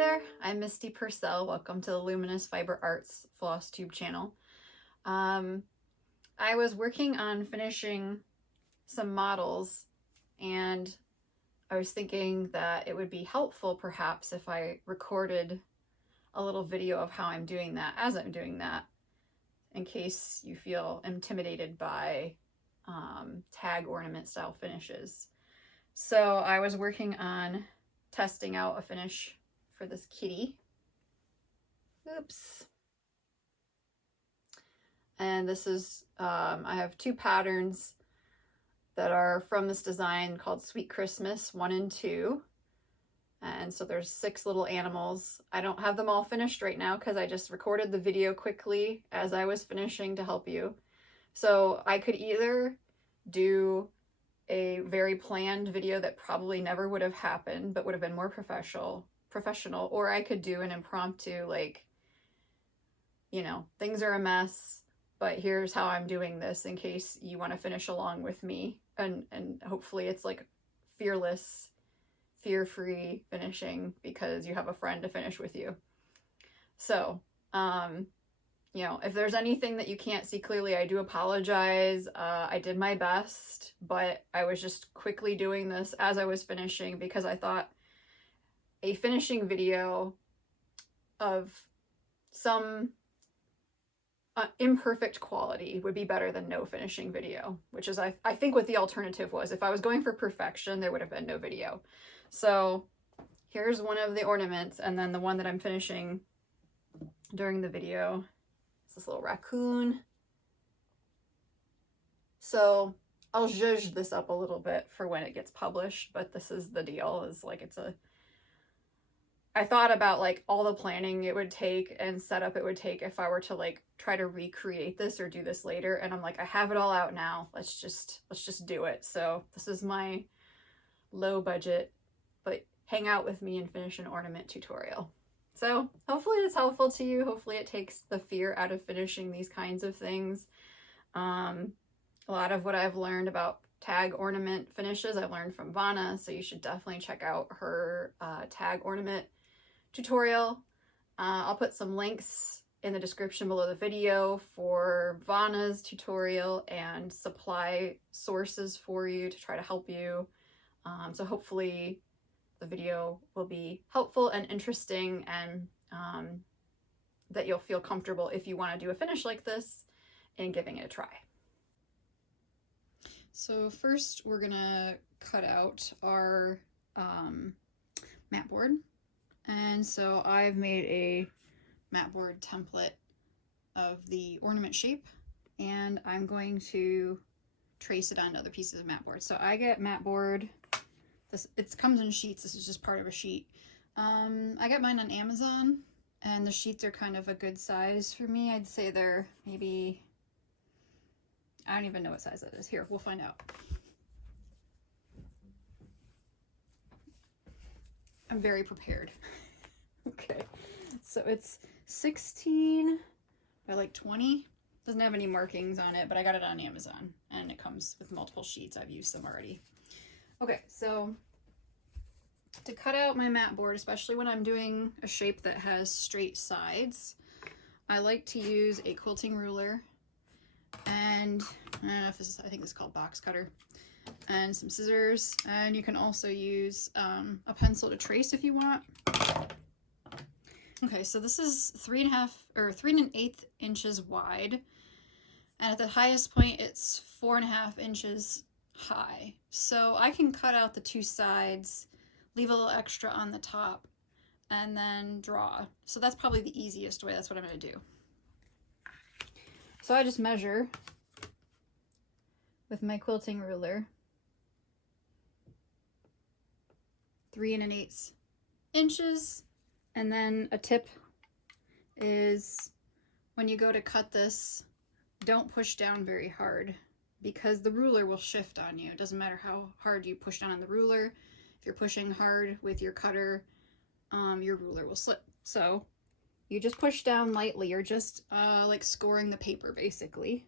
there, I'm Misty Purcell. Welcome to the Luminous Fiber Arts Floss Tube channel. I was working on finishing some models and I was thinking that it would be helpful perhaps if I recorded a little video of how I'm doing that as I'm doing that, in case you feel intimidated by tag ornament style finishes. So I was working on testing out a finish for this kitty. Oops. And this is, I have two patterns that are from this design called Sweet Christmas 1 and 2. And so there's 6 little animals. I don't have them all finished right now because I just recorded the video quickly as I was finishing to help you. So I could either do a very planned video that probably never would have happened but would have been more professional, or I could do an impromptu, like, you know, things are a mess, but here's how I'm doing this in case you want to finish along with me, and hopefully it's like fearless, fear-free finishing because you have a friend to finish with you. So you know, if there's anything that you can't see clearly, I do apologize. I did my best, but I was just quickly doing this as I was finishing because I thought a finishing video of some imperfect quality would be better than no finishing video, which is I think what the alternative was. If I was going for perfection, there would have been no video. So here's one of the ornaments, and then the one that I'm finishing during the video. This little raccoon. So I'll zhuzh this up a little bit for when it gets published, but this is the deal, is like I thought about like all the planning it would take and setup it would take if I were to like try to recreate this or do this later, and I'm like, I have it all out now. Let's just do it. So this is my low budget, but hang out with me and finish an ornament tutorial. So hopefully it's helpful to you. Hopefully it takes the fear out of finishing these kinds of things. A lot of what I've learned about tag ornament finishes I've learned from Vonna, so you should definitely check out her tag ornament tutorial. I'll put some links in the description below the video for Vonna's tutorial and supply sources for you to try to help you. So hopefully the video will be helpful and interesting, and that you'll feel comfortable if you want to do a finish like this in giving it a try. So first we're gonna cut out our mat board, and so I've made a mat board template of the ornament shape, and I'm going to trace it onto other pieces of mat board. So I get mat board. It comes in sheets. This is just part of a sheet. I got mine on Amazon, and the sheets are kind of a good size for me. I'd say they're maybe, I don't even know what size that is. Here, we'll find out. I'm very prepared. Okay, so it's 16 by like 20. Doesn't have any markings on it, but I got it on Amazon, and it comes with multiple sheets. I've used them already. Okay, so to cut out my mat board, especially when I'm doing a shape that has straight sides, I like to use a quilting ruler, and I don't know if this is, I think it's called box cutter, and some scissors, and you can also use a pencil to trace if you want. Okay, so this is 3 1/8 inches wide, and at the highest point it's 4 1/2 inches high. So I can cut out the 2 sides, leave a little extra on the top, and then draw. So that's probably the easiest way. That's what I'm going to do. So I just measure with my quilting ruler 3 1/8 inches, and then a tip is when you go to cut this, don't push down very hard, because the ruler will shift on you. It doesn't matter how hard you push down on the ruler. If you're pushing hard with your cutter, your ruler will slip. So you just push down lightly. You're just like scoring the paper, basically.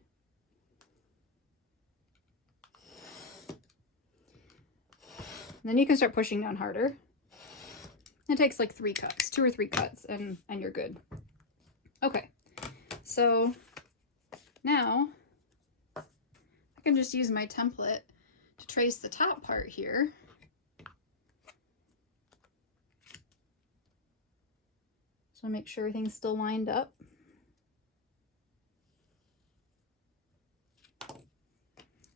And then you can start pushing down harder. It takes like 3 cuts, 2 or 3 cuts, and you're good. Okay, so now I can just use my template to trace the top part here. So make sure everything's still lined up.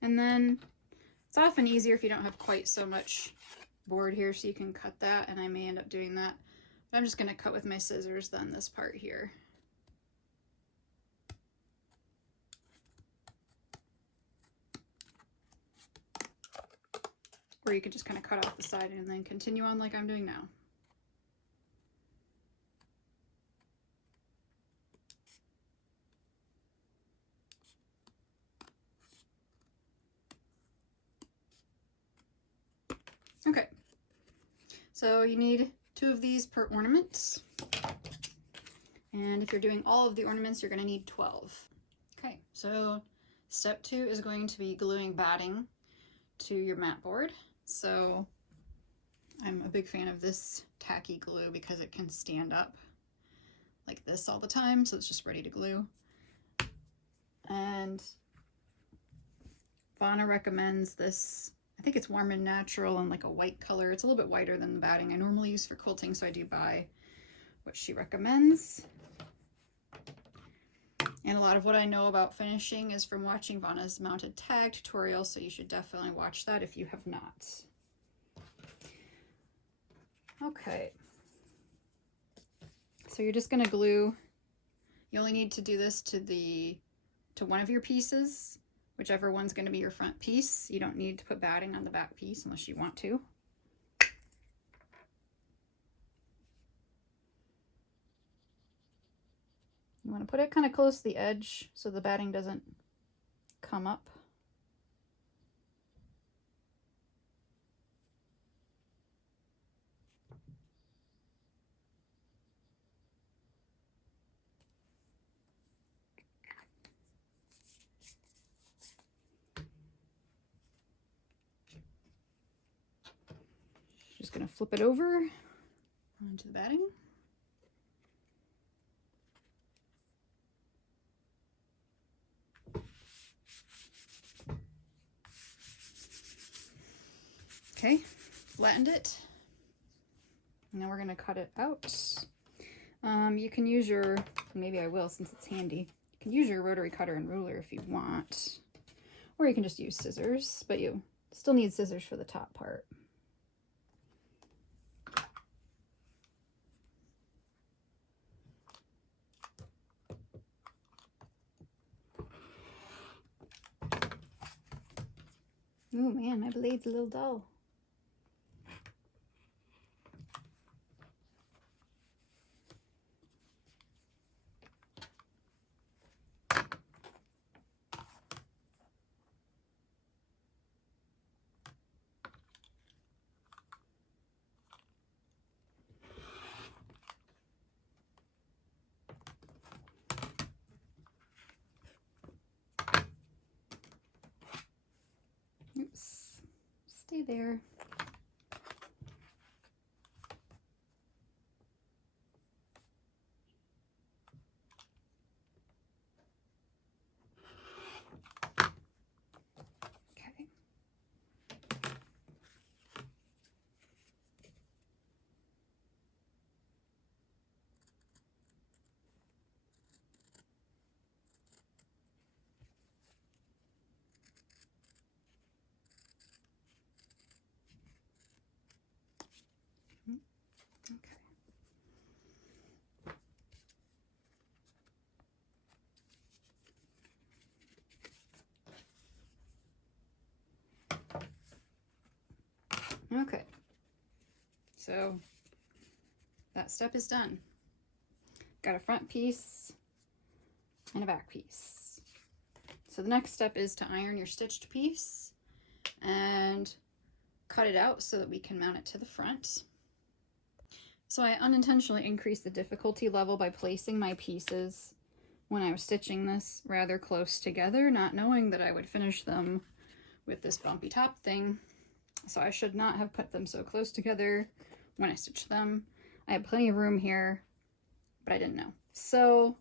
And then it's often easier if you don't have quite so much board here, so you can cut that, and I may end up doing that. But I'm just going to cut with my scissors then this part here. Or you could just kind of cut off the side and then continue on like I'm doing now. Okay, so you need 2 of these per ornament. And if you're doing all of the ornaments, you're going to need 12. Okay, so step 2 is going to be gluing batting to your mat board. So I'm a big fan of this tacky glue because it can stand up like this all the time, so it's just ready to glue. And Vonna recommends this, I think it's Warm and Natural and like a white color. It's a little bit whiter than the batting I normally use for quilting, so I do buy what she recommends. And a lot of what I know about finishing is from watching Vonna's mounted tag tutorial, so you should definitely watch that if you have not. Okay. So you're just going to glue. You only need to do this to one of your pieces, whichever one's going to be your front piece. You don't need to put batting on the back piece unless you want to. You want to put it kind of close to the edge so the batting doesn't come up. Just going to flip it over onto the batting. Okay, flattened it. Now we're going to cut it out. You can use your, maybe I will since it's handy, you can use your rotary cutter and ruler if you want, or you can just use scissors, but you still need scissors for the top part. Oh man, my blade's a little dull. Oops, stay there. Okay. Okay, so that step is done. Got a front piece and a back piece. So the next step is to iron your stitched piece and cut it out so that we can mount it to the front. So I unintentionally increased the difficulty level by placing my pieces when I was stitching this rather close together, not knowing that I would finish them with this bumpy top thing. So I should not have put them so close together when I stitched them. I had plenty of room here, but I didn't know. So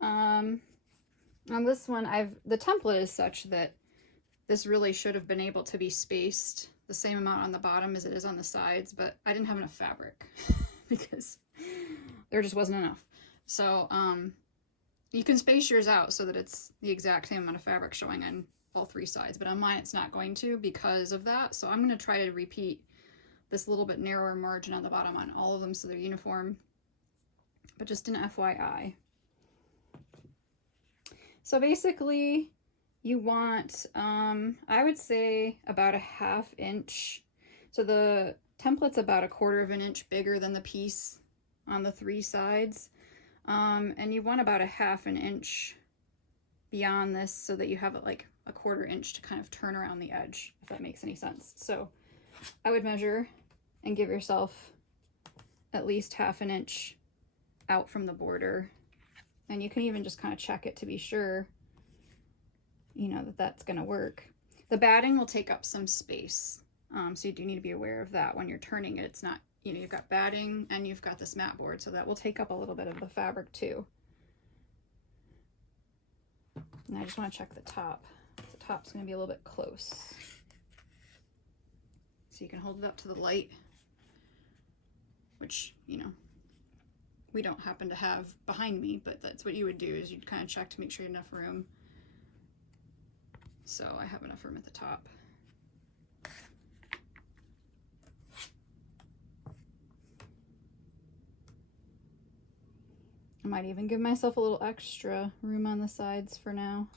on this one, the template is such that this really should have been able to be spaced the same amount on the bottom as it is on the sides, but I didn't have enough fabric because there just wasn't enough. So you can space yours out so that it's the exact same amount of fabric showing on all 3 sides, but on mine it's not going to because of that. So I'm going to try to repeat this little bit narrower margin on the bottom on all of them so they're uniform, but just an FYI. So basically you want, I would say about a 1/2 inch. So the template's about 1/4 of an inch bigger than the piece on the 3 sides. And you want about a 1/2 inch beyond this so that you have it like a 1/4 inch to kind of turn around the edge, if that makes any sense. So I would measure and give yourself at least 1/2 inch out from the border. And you can even just kind of check it to be sure, you know, that that's going to work. The batting will take up some space. So you do need to be aware of that when you're turning it. It's not, you know, you've got batting and you've got this mat board, so that will take up a little bit of the fabric too. And I just want to check the top. The top's going to be a little bit close. So you can hold it up to the light, which, you know, we don't happen to have behind me, but that's what you would do, is you'd kind of check to make sure you have enough room. So I have enough room at the top. I might even give myself a little extra room on the sides for now.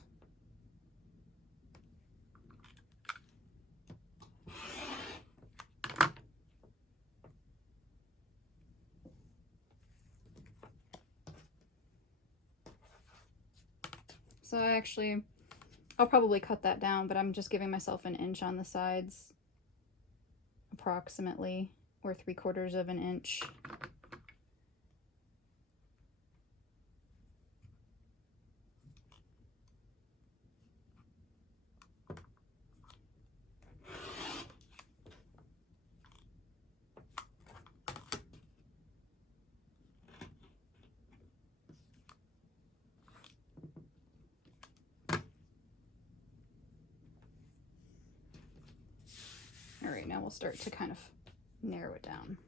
So I'll probably cut that down, but I'm just giving myself 1 inch on the sides, approximately, or 3/4 of an inch. All right, now we'll start to kind of narrow it down.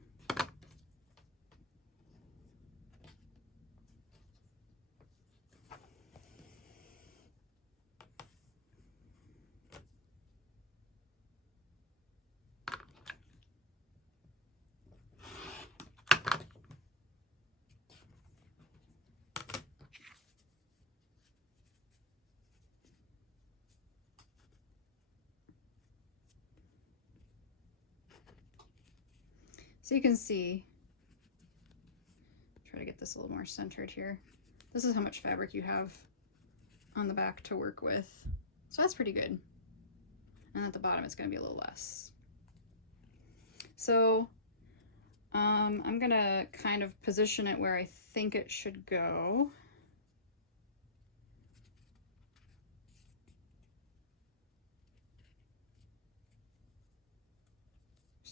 So you can see, try to get this a little more centered here. This is how much fabric you have on the back to work with. So that's pretty good. And at the bottom, it's going to be a little less. So I'm going to kind of position it where I think it should go.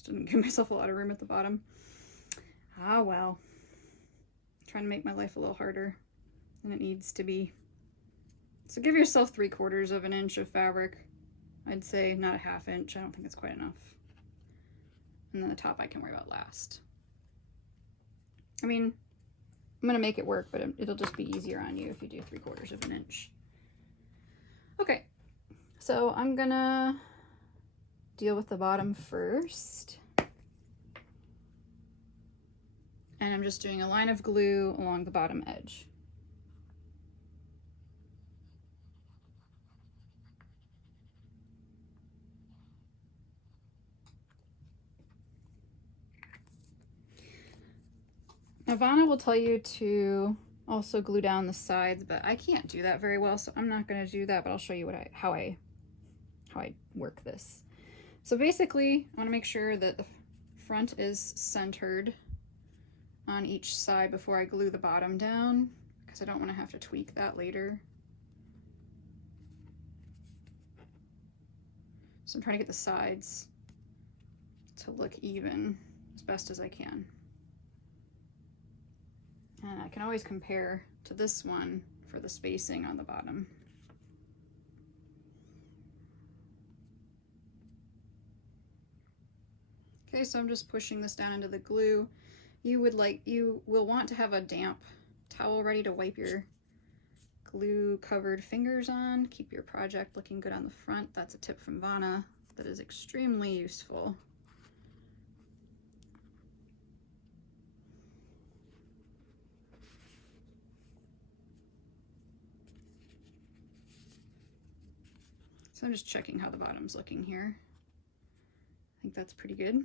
Didn't give myself a lot of room at the bottom. Ah, well. I'm trying to make my life a little harder than it needs to be. So give yourself 3/4 of an inch of fabric. I'd say not a 1/2 inch. I don't think it's quite enough. And then the top I can worry about last. I mean, I'm gonna make it work, but it'll just be easier on you if you do 3/4 of an inch. Okay, so I'm gonna deal with the bottom first. And I'm just doing a line of glue along the bottom edge. Now Vonna will tell you to also glue down the sides, but I can't do that very well, so I'm not going to do that, but I'll show you how I work this. So basically, I want to make sure that the front is centered on each side before I glue the bottom down, because I don't want to have to tweak that later. So I'm trying to get the sides to look even as best as I can. And I can always compare to this one for the spacing on the bottom. Okay, so I'm just pushing this down into the glue. You will want to have a damp towel ready to wipe your glue covered fingers on. Keep your project looking good on the front. That's a tip from Vonna that is extremely useful. So I'm just checking how the bottom's looking here. I think that's pretty good.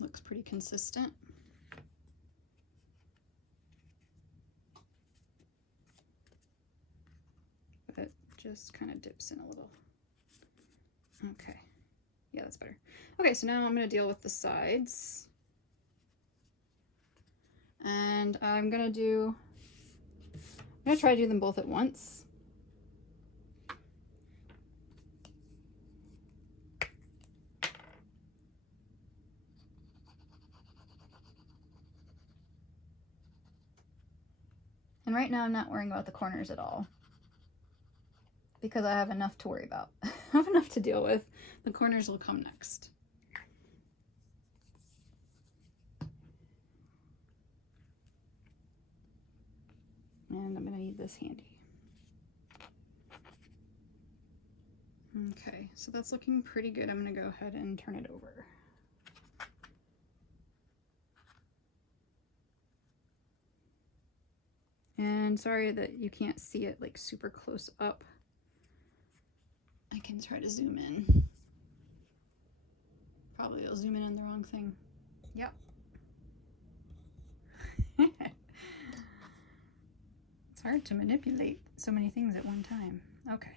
Looks pretty consistent. But it just kind of dips in a little. Okay. Yeah, that's better. Okay, so now I'm going to deal with the sides. And I'm going to try to do them both at once. And right now I'm not worrying about the corners at all, because I have enough to worry about. I have enough to deal with. The corners will come next. And I'm going to need this handy. Okay, so that's looking pretty good. I'm going to go ahead and turn it over. And sorry that you can't see it like super close up. I can try to zoom in. Probably I'll zoom in on the wrong thing. Yep. It's hard to manipulate so many things at one time. Okay.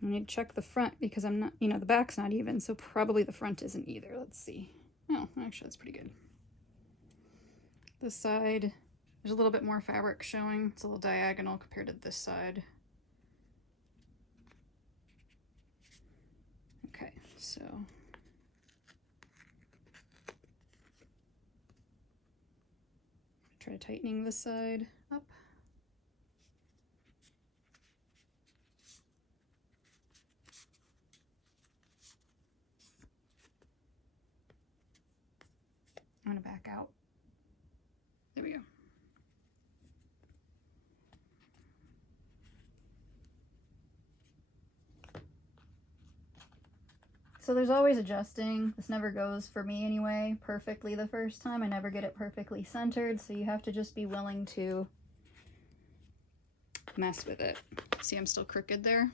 I need to check the front because I'm not, the back's not even, so probably the front isn't either. Let's see. Oh, actually, that's pretty good. This side, there's a little bit more fabric showing. It's a little diagonal compared to this side. Okay, so. Try tightening this side up. I'm gonna back out. There we go. So there's always adjusting. This never goes, for me anyway, perfectly the first time. I never get it perfectly centered, so you have to just be willing to mess with it. See, I'm still crooked there,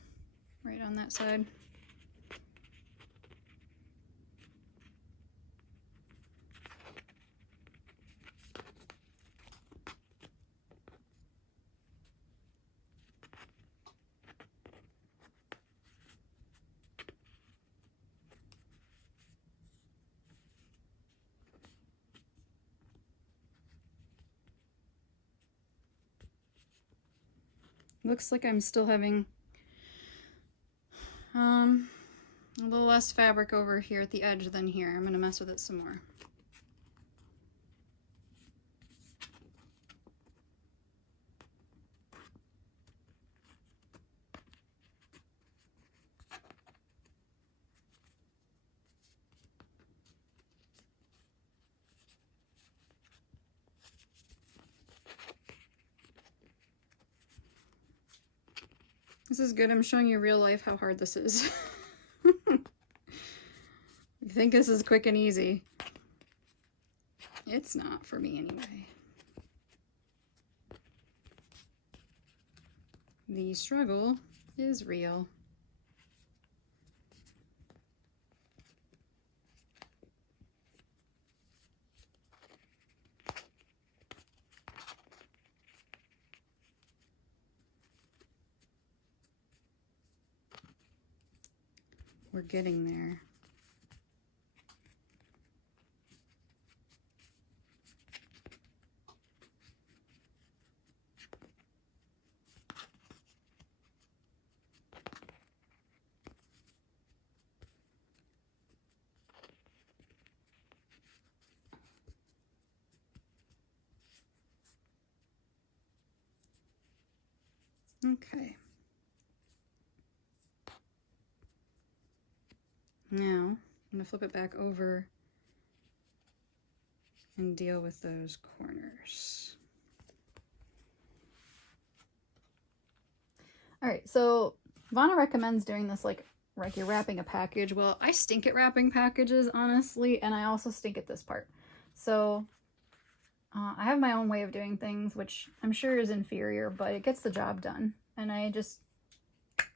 right on that side. Looks like I'm still having a little less fabric over here at the edge than here. I'm gonna mess with it some more. This is good. I'm showing you real life how hard this is. You think this is quick and easy. It's not for me anyway. The struggle is real. We're getting there. Okay. Now, I'm going to flip it back over and deal with those corners. All right, so Vonna recommends doing this like you're wrapping a package. Well, I stink at wrapping packages, honestly, and I also stink at this part. So I have my own way of doing things, which I'm sure is inferior, but it gets the job done, and I just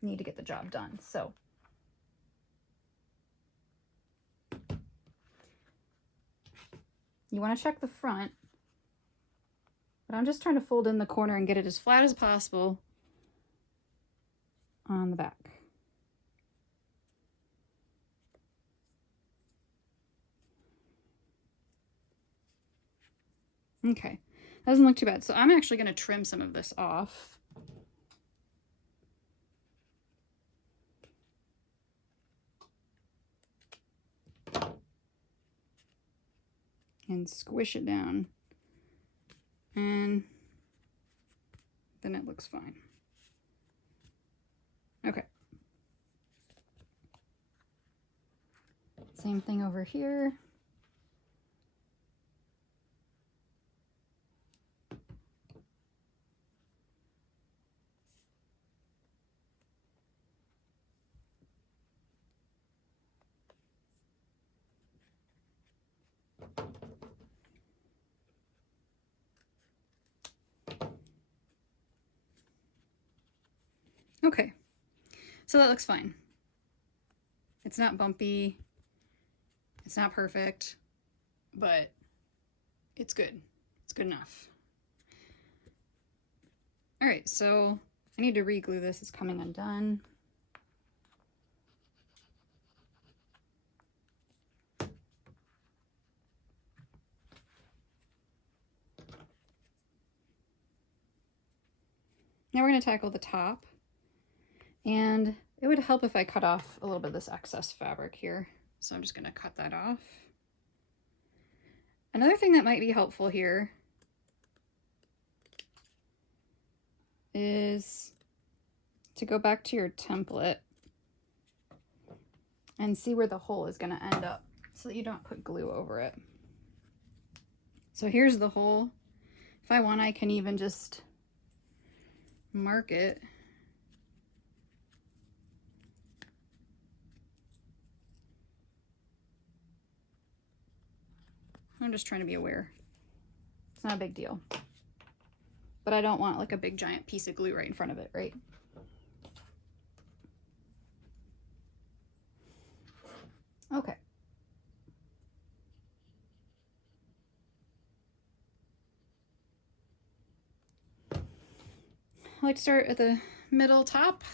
need to get the job done. So you want to check the front, but I'm just trying to fold in the corner and get it as flat as possible on the back. Okay, that doesn't look too bad. So I'm actually going to trim some of this off. And squish it down. And then it looks fine. Okay. Same thing over here. Okay, so that looks fine. It's not bumpy, it's not perfect, but it's good. It's good enough. All right, so I need to re-glue this. It's coming undone. Now we're going to tackle the top. And it would help if I cut off a little bit of this excess fabric here. So I'm just going to cut that off. Another thing that might be helpful here is to go back to your template and see where the hole is going to end up so that you don't put glue over it. So here's the hole. If I want, I can even just mark it. I'm just trying to be aware. It's not a big deal. But I don't want like a big giant piece of glue right in front of it, right? Okay. I like to start at the middle top.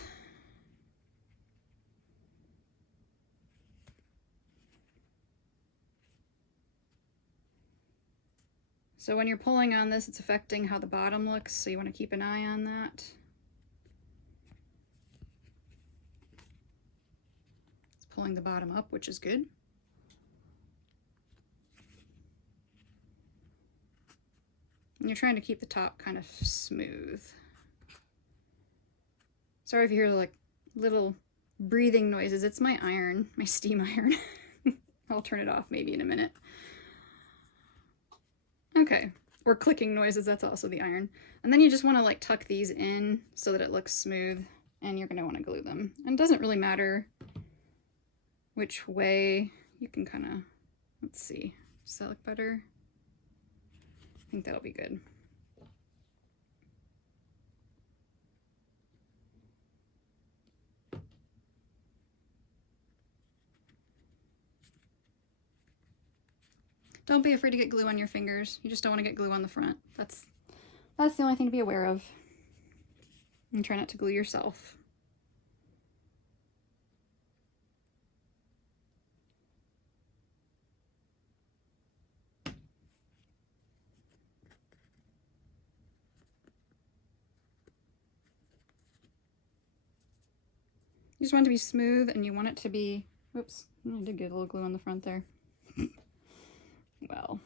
So when you're pulling on this, it's affecting how the bottom looks, so you want to keep an eye on that. It's pulling the bottom up, which is good. And you're trying to keep the top kind of smooth. Sorry if you hear like little breathing noises. It's my iron, my steam iron. I'll turn it off maybe in a minute. Okay, or clicking noises, that's also the iron. And then you just want to like tuck these in so that it looks smooth, and you're going to want to glue them. And it doesn't really matter which way. You can kind of, let's see, does that look better? I think that'll be good. Don't be afraid to get glue on your fingers. You just don't want to get glue on the front. That's the only thing to be aware of. And try not to glue yourself. You just want it to be smooth, and you want it to be, whoops, I did get a little glue on the front there. Well,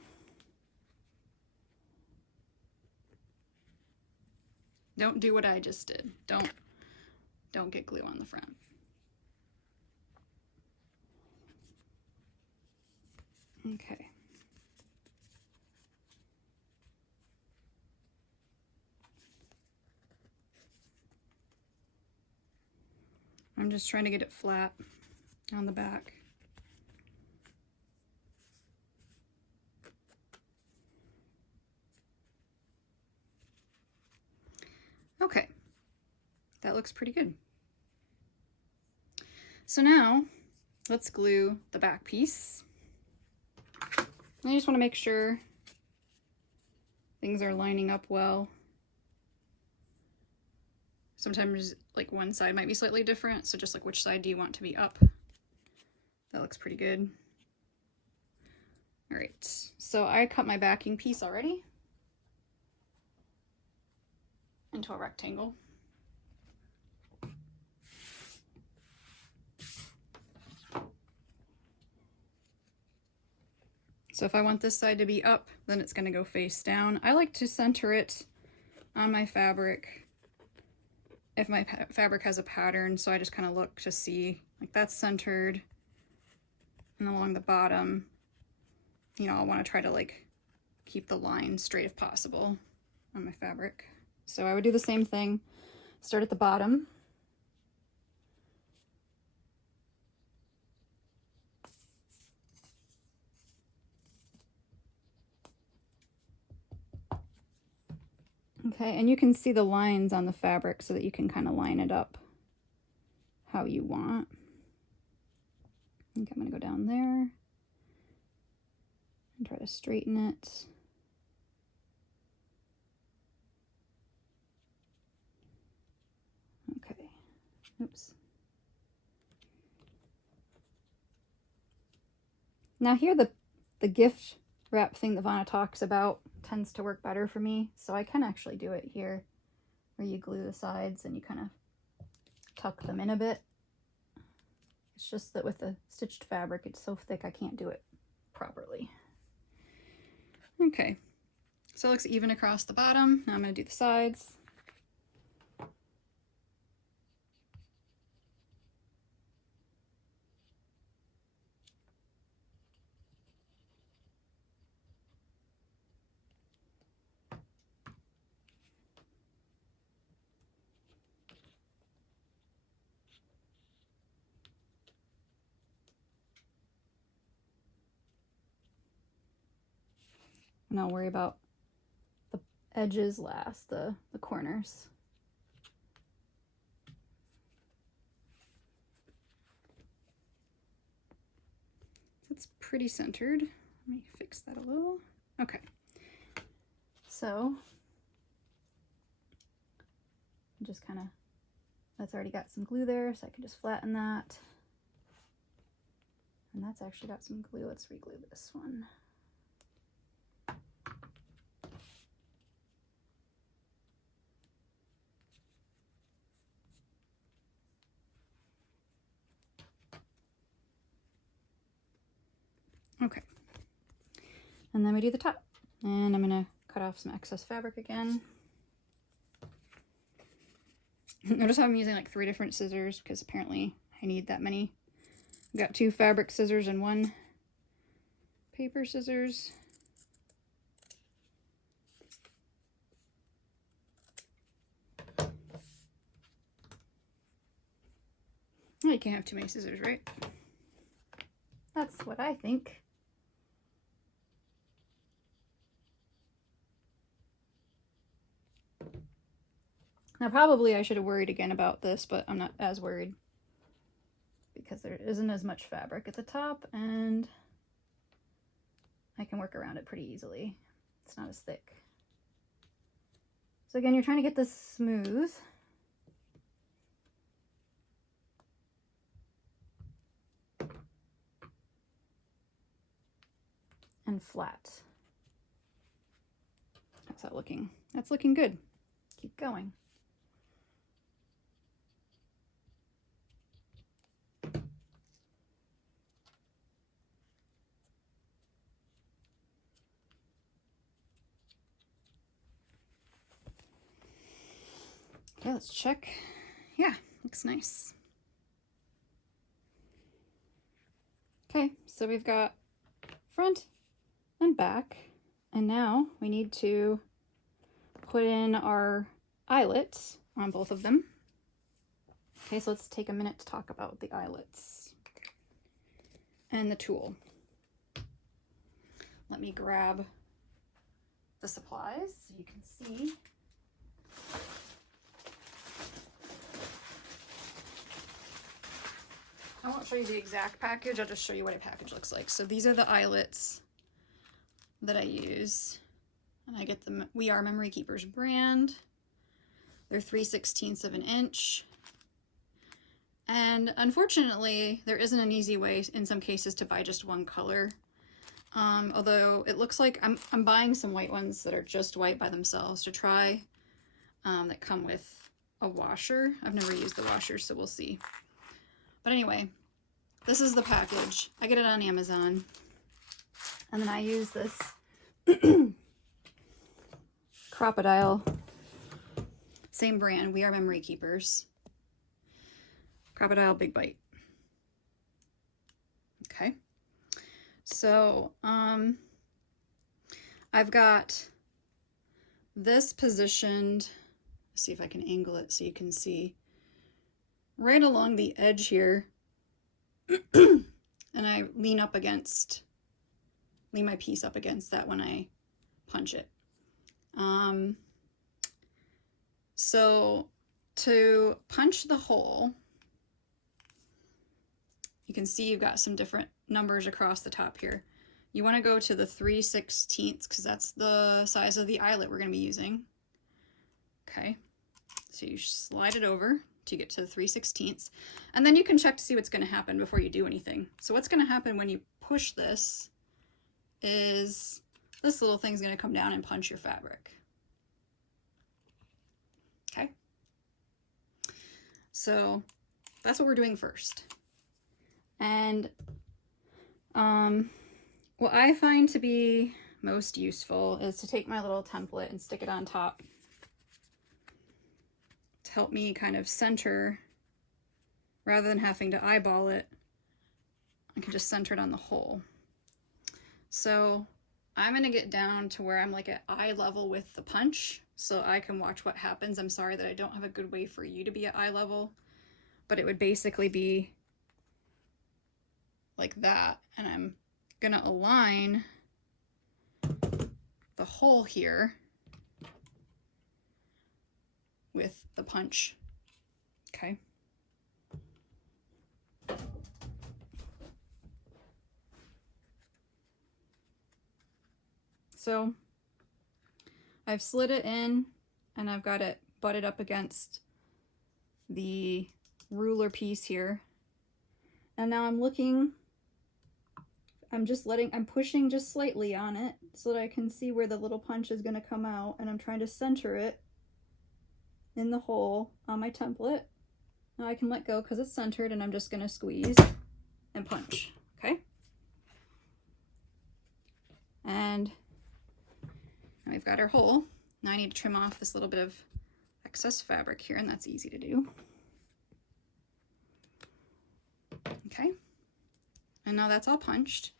Don't do what I just did. Don't get glue on the front. Okay. I'm just trying to get it flat on the back. Okay, that looks pretty good. So now let's glue the back piece. I just want to make sure things are lining up well. Sometimes like one side might be slightly different, so just like which side do you want to be up? That looks pretty good. All right, so I cut my backing piece already into a rectangle. So if I want this side to be up, then it's going to go face down. I like to center it on my fabric if my fabric has a pattern, so I just kind of look to see like that's centered, and along the bottom, you know, I want to try to like keep the line straight if possible on my fabric. So I would do the same thing, start at the bottom. Okay, and you can see the lines on the fabric so that you can kind of line it up how you want. I think I'm going to go down there and try to straighten it. Okay, oops. Now here the gift wrap thing that Vonna talks about tends to work better for me, so I can actually do it here where you glue the sides and you kind of tuck them in a bit. It's just that with the stitched fabric it's so thick I can't do it properly. Okay, so it looks even across the bottom. Now I'm going to do the sides. And I'll worry about the edges last, the corners. It's pretty centered. Let me fix that a little. Okay. So just kind of, that's already got some glue there, so I can just flatten that. And that's actually got some glue. Let's re-glue this one. Okay, and then we do the top, and I'm gonna cut off some excess fabric again. Notice how I'm using like 3 different scissors because apparently I need that many. I've got 2 fabric scissors and 1 paper scissors. Oh, you can't have too many scissors, right? That's what I think. Now probably I should have worried again about this, but I'm not as worried because there isn't as much fabric at the top and I can work around it pretty easily. It's not as thick. So again, you're trying to get this smooth. And flat. How's that looking? That's looking good. Keep going. Okay, let's check. Yeah, looks nice. Okay, so we've got front and back, and now we need to put in our eyelets on both of them. Okay, so let's take a minute to talk about the eyelets and the tool. Let me grab the supplies so you can see. I won't show you the exact package, I'll just show you what a package looks like. So these are the eyelets that I use. And I get the We Are Memory Keepers brand. They're 3/16 of an inch. And unfortunately, there isn't an easy way in some cases to buy just one color. Although it looks like I'm buying some white ones that are just white by themselves to try, that come with a washer. I've never used the washer, so we'll see. But anyway, this is the package. I get it on Amazon. And then I use this Crop-A-Dile, same brand, We Are Memory Keepers. Crop-A-Dile Big Bite. Okay. So, I've got this positioned, let's see if I can angle it so you can see, right along the edge here. And I lean my piece up against that when I punch it. So to punch the hole, you can see you've got some different numbers across the top here. You want to go to the 3/16 because that's the size of the eyelet we're going to be using. Okay, so you slide it over to get to the 3/16, and then you can check to see what's going to happen before you do anything. So what's going to happen when you push this is this little thing's going to come down and punch your fabric. Okay, so that's what we're doing first. And what I find to be most useful is to take my little template and stick it on top to help me kind of center, rather than having to eyeball it. I can just center it on the hole. So I'm going to get down to where I'm like at eye level with the punch so I can watch what happens. I'm sorry that I don't have a good way for you to be at eye level, but it would basically be like that. And I'm going to align the hole here with the punch. Okay. So I've slid it in and I've got it butted up against the ruler piece here. And now I'm pushing just slightly on it so that I can see where the little punch is going to come out, and I'm trying to center it in the hole on my template. Now I can let go because it's centered, and I'm just going to squeeze and punch. Okay. And now we've got our hole. Now I need to trim off this little bit of excess fabric here, and that's easy to do. Okay. And now that's all punched.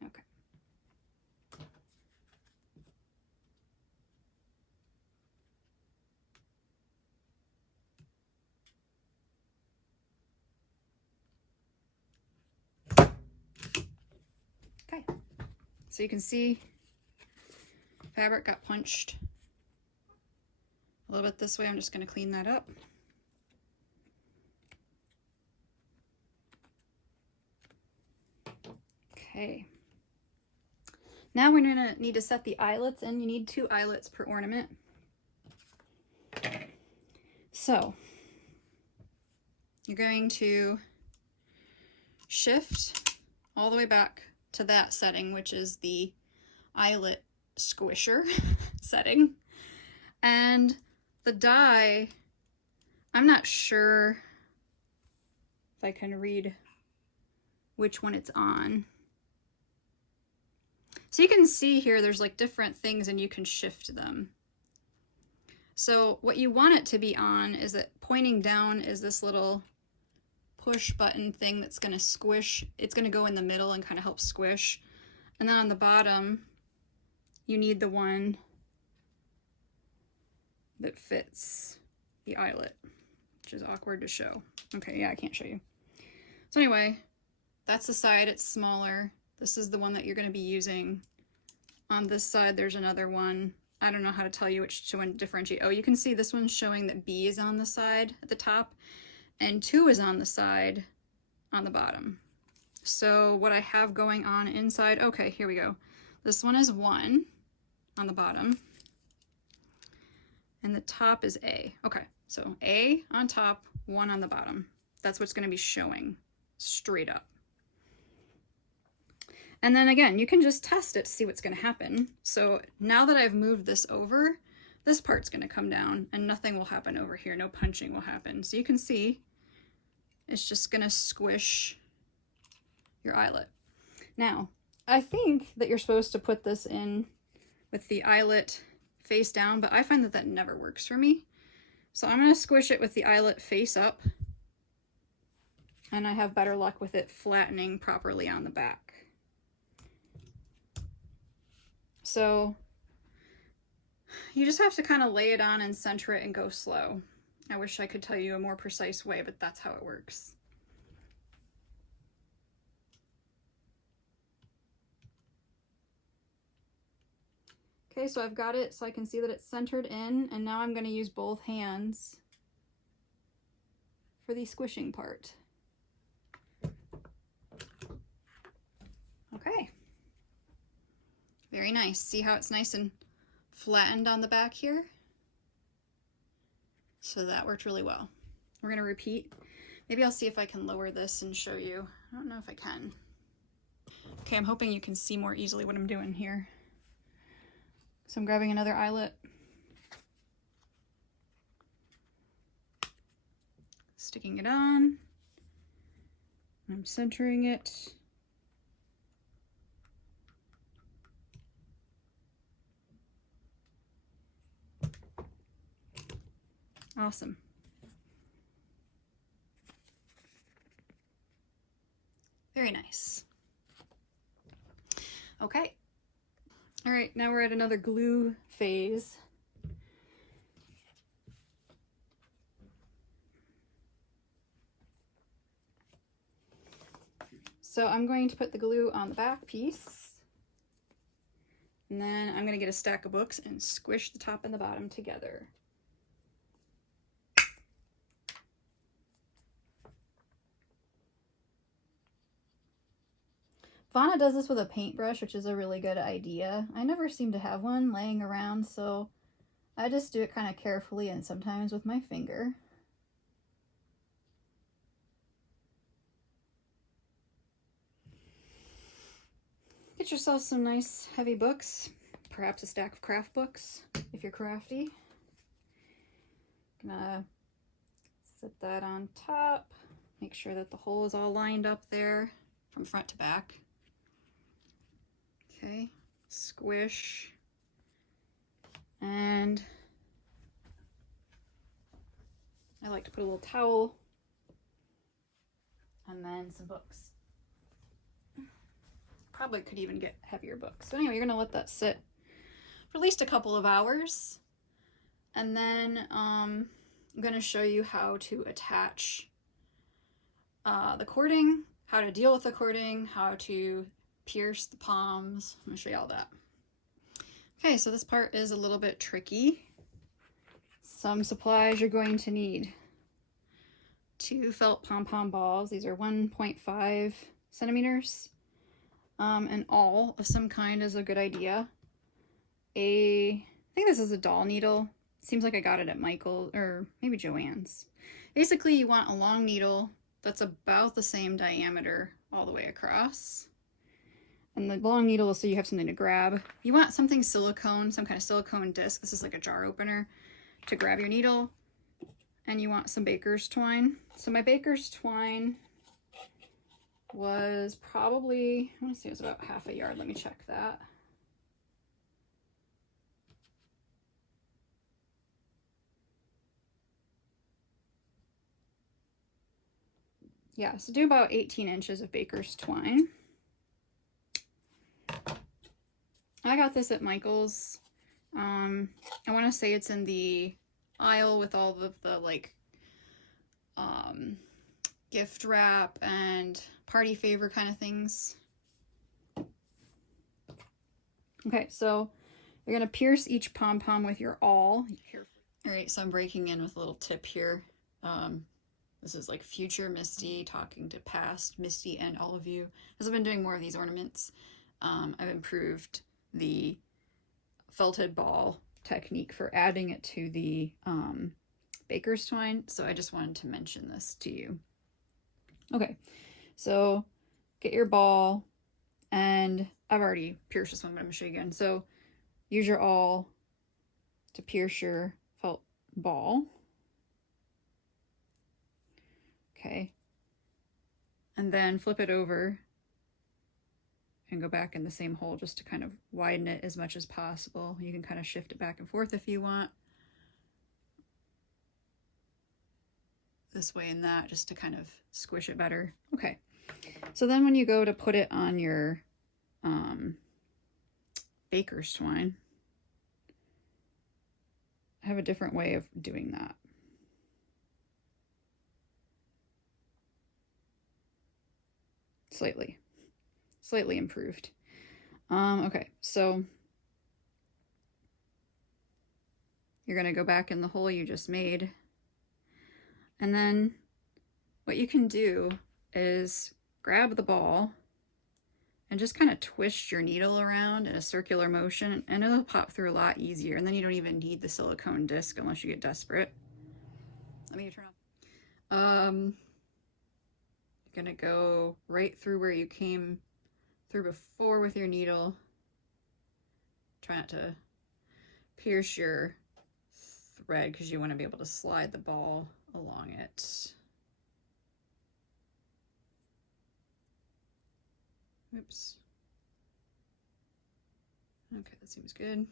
Okay. Okay. So you can see fabric got punched a little bit this way. I'm just going to clean that up. Okay. Now we're gonna need to set the eyelets in. You need 2 eyelets per ornament. So you're going to shift all the way back to that setting, which is the eyelet squisher setting. And the die, I'm not sure if I can read which one it's on. So you can see here there's like different things and you can shift them. So what you want it to be on is that pointing down is this little push button thing that's going to squish. It's going to go in the middle and kind of help squish. And then on the bottom, you need the one that fits the eyelet, which is awkward to show. Okay, yeah, I can't show you. So anyway, that's the side, it's smaller. This is the one that you're going to be using. On this side, there's another one. I don't know how to tell you which one to differentiate. Oh, you can see this one's showing that B is on the side at the top, and 2 is on the side on the bottom. So what I have going on inside, okay, here we go. This one is 1 on the bottom, and the top is A. Okay, so A on top, 1 on the bottom. That's what's going to be showing straight up. And then again, you can just test it to see what's going to happen. So now that I've moved this over, this part's going to come down and nothing will happen over here. No punching will happen. So you can see it's just going to squish your eyelet. Now, I think that you're supposed to put this in with the eyelet face down, but I find that that never works for me. So I'm going to squish it with the eyelet face up, and I have better luck with it flattening properly on the back. So you just have to kind of lay it on and center it and go slow. I wish I could tell you a more precise way, but that's how it works. Okay, so I've got it so I can see that it's centered in, and now I'm going to use both hands for the squishing part. Okay. Very nice. See how it's nice and flattened on the back here? So that worked really well. We're going to repeat. Maybe I'll see if I can lower this and show you. I don't know if I can. Okay, I'm hoping you can see more easily what I'm doing here. So I'm grabbing another eyelet, sticking it on, I'm centering it. Awesome. Very nice. Okay. All right, now we're at another glue phase. So I'm going to put the glue on the back piece, and then I'm going to get a stack of books and squish the top and the bottom together. Vonna does this with a paintbrush, which is a really good idea. I never seem to have one laying around, so I just do it kind of carefully and sometimes with my finger. Get yourself some nice heavy books, perhaps a stack of craft books if you're crafty. Gonna set that on top, make sure that the hole is all lined up there from front to back. Okay, squish, and I like to put a little towel and then some books. Probably could even get heavier books. So anyway, you're gonna let that sit for at least a couple of hours, and then I'm gonna show you how to attach the cording, how to deal with the cording, how to pierce the poms. I'm gonna show you all that. Okay, so this part is a little bit tricky. Some supplies you're going to need. 2 felt pom-pom balls. These are 1.5 centimeters. An awl of some kind is a good idea. I think this is a doll needle. Seems like I got it at Michael or maybe Joann's. Basically, you want a long needle that's about the same diameter all the way across. And the long needle is so you have something to grab. You want something silicone, some kind of silicone disc. This is like a jar opener to grab your needle. And you want some baker's twine. So my baker's twine was probably, I want to say it was about half a yard. Let me check that. yeah, so do about 18 inches of baker's twine. I got this at Michael's. I want to say it's in the aisle with all of the like gift wrap and party favor kind of things. Okay, so you're gonna pierce each pom-pom with your awl. All right, so I'm breaking in with a little tip here. This is like future Misty talking to past Misty and all of you. As I've been doing more of these ornaments, I've improved the felted ball technique for adding it to the baker's twine. So I just wanted to mention this to you. Okay, so get your ball, and I've already pierced this one, but I'm gonna show you again. So use your awl to pierce your felt ball. Okay, and then flip it over and go back in the same hole just to kind of widen it as much as possible. You can kind of shift it back and forth if you want. This way and that, just to kind of squish it better. Okay, so then when you go to put it on your baker's twine, I have a different way of doing that. Slightly improved. Okay, so you're gonna go back in the hole you just made, and then what you can do is grab the ball and just kind of twist your needle around in a circular motion, and it'll pop through a lot easier, and then you don't even need the silicone disc unless you get desperate. Let me turn on. You're gonna go right through where you came through before with your needle. Try not to pierce your thread because you want to be able to slide the ball along it. Oops. Okay, that seems good.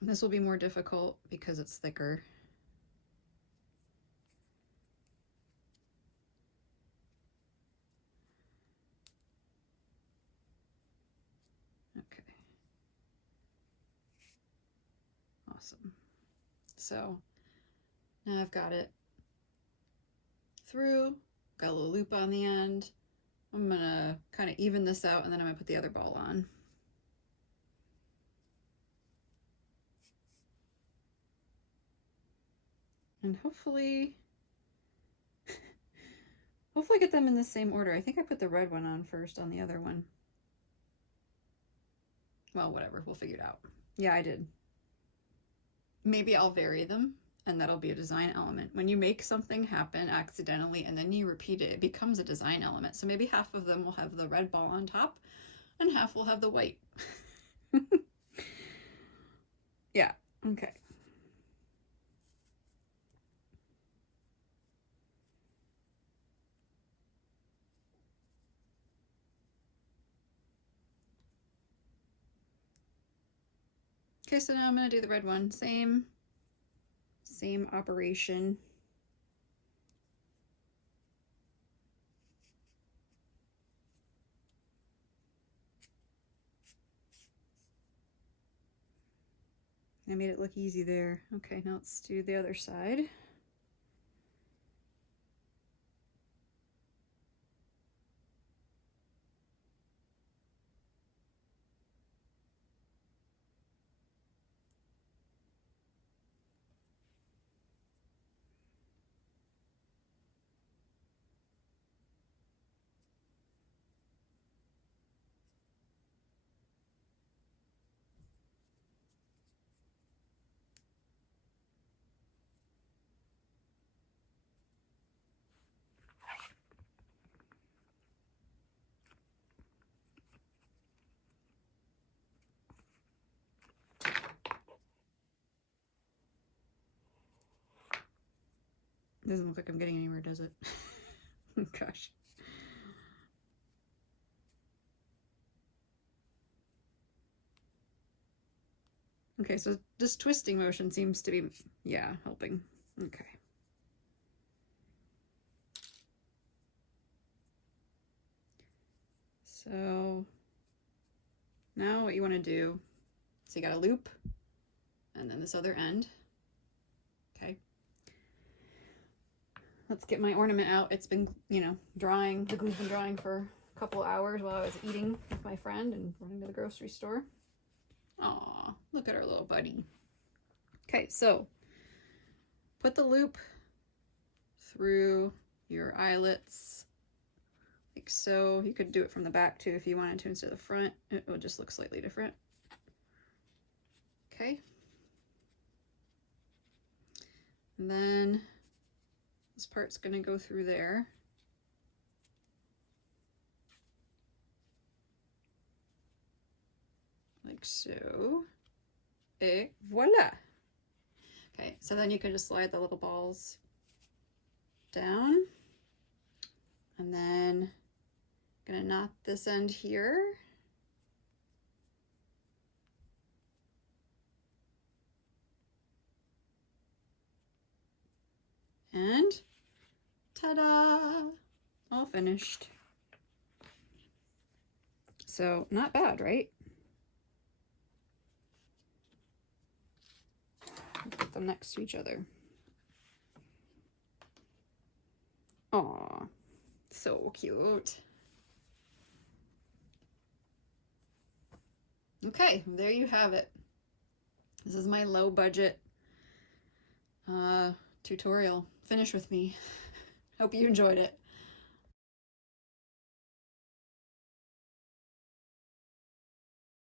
This will be more difficult because it's thicker. Okay. Awesome. So now I've got it through, got a little loop on the end. I'm gonna kind of even this out, and then I'm gonna put the other ball on. And hopefully get them in the same order. I think I put the red one on first on the other one. Well, whatever, we'll figure it out. Yeah, I did. Maybe I'll vary them, and that'll be a design element. When you make something happen accidentally and then you repeat it, it becomes a design element. So maybe half of them will have the red ball on top and half will have the white. Yeah, okay. Okay, so now I'm gonna do the red one. Same operation. I made it look easy there. Okay, now let's do the other side. Doesn't look like I'm getting anywhere, does it? Oh, gosh. Okay, so this twisting motion seems to be, yeah, helping. Okay. So now what you want to do, so you got a loop and then this other end. Okay. Let's get my ornament out. It's been, you know, drying. The glue's been drying for a couple hours while I was eating with my friend and running to the grocery store. Aw, look at our little buddy. Okay, so put the loop through your eyelets like so. You could do it from the back too if you wanted to instead of the front. It will just look slightly different. Okay. And then this part's going to go through there. Like so. Et voila. Okay, so then you can just slide the little balls down. And then I'm going to knot this end here. And ta-da! All finished. So not bad, right? Put them next to each other. Aw, so cute. Okay, there you have it. This is my low budget tutorial. Finish with me. Hope you enjoyed it.